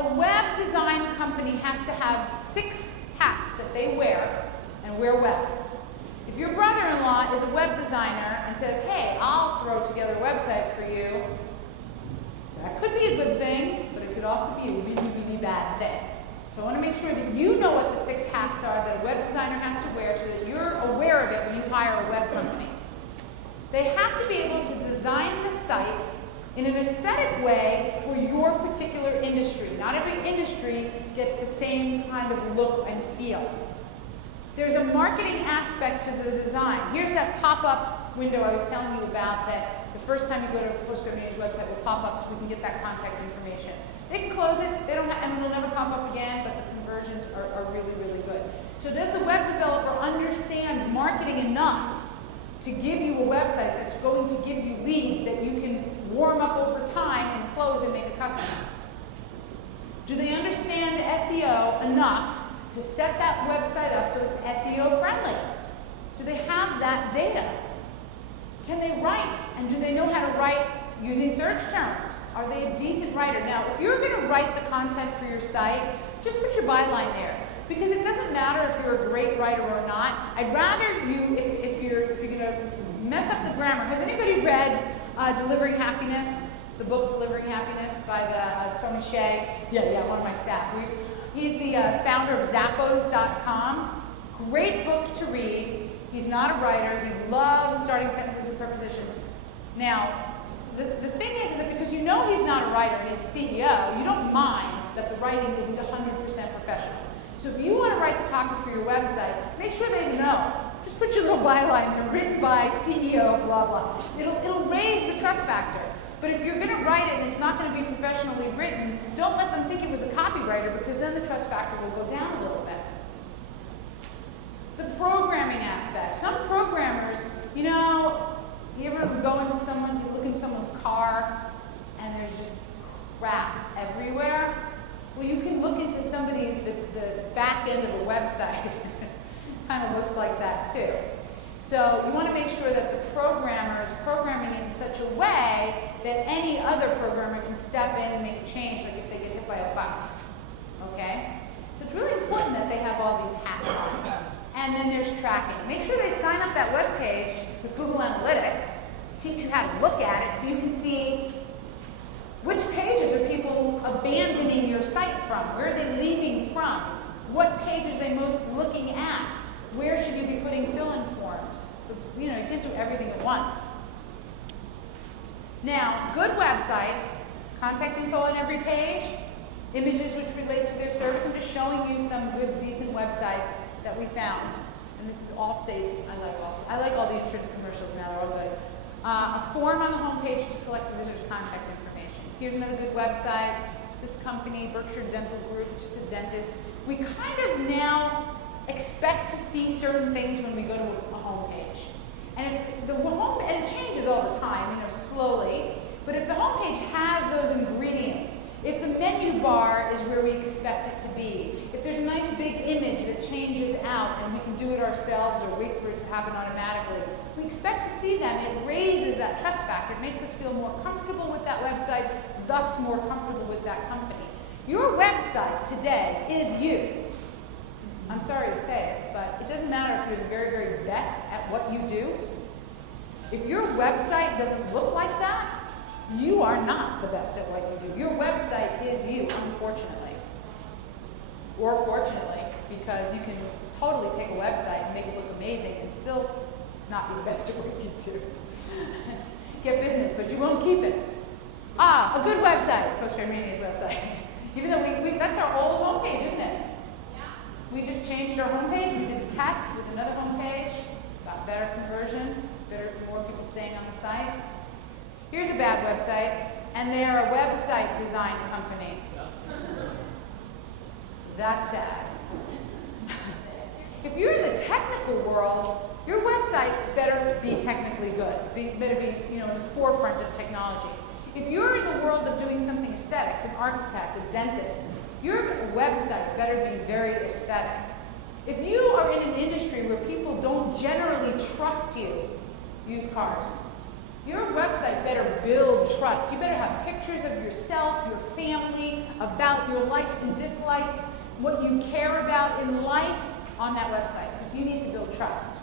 a web design company has to have 6 hats that they wear and wear well. If your brother-in-law is a web designer and says, hey, I'll throw together a website for you, that could be a good thing, but it could also be a really, really bad thing. So I want to make sure that you know what the 6 hats are that a web designer has to wear so that you're aware of it when you hire a web company. They have to be able to design the site in an aesthetic way for your particular industry. Not every industry gets the same kind of look and feel. There's a marketing aspect to the design. Here's that pop-up window I was telling you about that the first time you go to Postgrad Media's website will pop up so we can get that contact information. They can close it, and it'll never pop up again, but the conversions are really, really good. So does the web developer understand marketing enough to give you a website that's going to give you leads that you can warm up over time and close and make a customer? Do they understand SEO enough to set that website up so it's SEO friendly? Do they have that data? Can they write? And do they know how to write using search terms? Are they a decent writer? Now, if you're going to write the content for your site, just put your byline there. Because it doesn't matter if you're a great writer or not. I'd rather you, if you're going to mess up the grammar. Has anybody read Delivering Happiness? The book Delivering Happiness by Tony Hsieh? Yeah, one of my staff. He's the founder of Zappos.com. Great book to read. He's not a writer. He loves starting sentences and prepositions. Now, the thing is that because you know he's not a writer and he's a CEO, you don't mind that the writing isn't 100% professional. So if you want to write the copy for your website, make sure they know. Just put your little byline there, written by CEO, blah, blah. It'll raise the trust factor. But if you're going to write it and it's not going to be professionally written, don't let them think it was a copywriter because then the trust factor will go down a little bit. The programming aspect. Some programmers, you ever go into you look in someone's car and there's just crap everywhere? Well, you can look into the back end of a website. Kind of looks like that too. So you want to make sure that the programmer is programming it in such a way that any other programmer can step in and make a change, like if they get hit by a bus. Okay? So it's really important that they have all these hats on. And then there's tracking. Make sure they sign up that web page with Google Analytics, teach you how to look at it so you can see which pages are people abandoning your site from, where are they leaving from, what page are they most looking at, where should you be putting fill-in forms. You can't do everything at once. Now, good websites, contact info on every page, images which relate to their service. I'm just showing you some good, decent websites that we found. And this is Allstate. I like all the insurance commercials now. They're all good. A form on the homepage to collect the visitor's contact information. Here's another good website. This company, Berkshire Dental Group, it's just a dentist. We kind of now expect to see certain things when we go to a homepage. And if the home, and it changes all the time, slowly, but if the homepage has those ingredients, if the menu bar is where we expect it to be, if there's a nice big image that changes out and we can do it ourselves or wait for it to happen automatically, we expect to see that. It raises that trust factor. It makes us feel more comfortable with that website, thus more comfortable with that company. Your website today is you. I'm sorry to say it, but it doesn't matter if you're the very, very best at what you do. If your website doesn't look like that, you are not the best at what you do. Your website is you, unfortunately. Or fortunately, because you can totally take a website and make it look amazing and still not be the best at what you do. Get business, but you won't keep it. A good website, Postgrad Media's website. Even though that's our old homepage, isn't it? Yeah. We just changed our homepage. We did a test with another homepage. Got better conversion, more people staying on the site. Here's a bad website, and they're a website design company. That's sad. If you're in the technical world, your website better be technically good. Better be, in the forefront of technology. If you're in the world of doing something aesthetics, an architect, a dentist, your website better be very aesthetic. If you are in an industry where people don't generally trust you, used cars, your website better build trust. You better have pictures of yourself, your family, a about your likes and dislikes, what you care about in life on that website, because you need to build trust.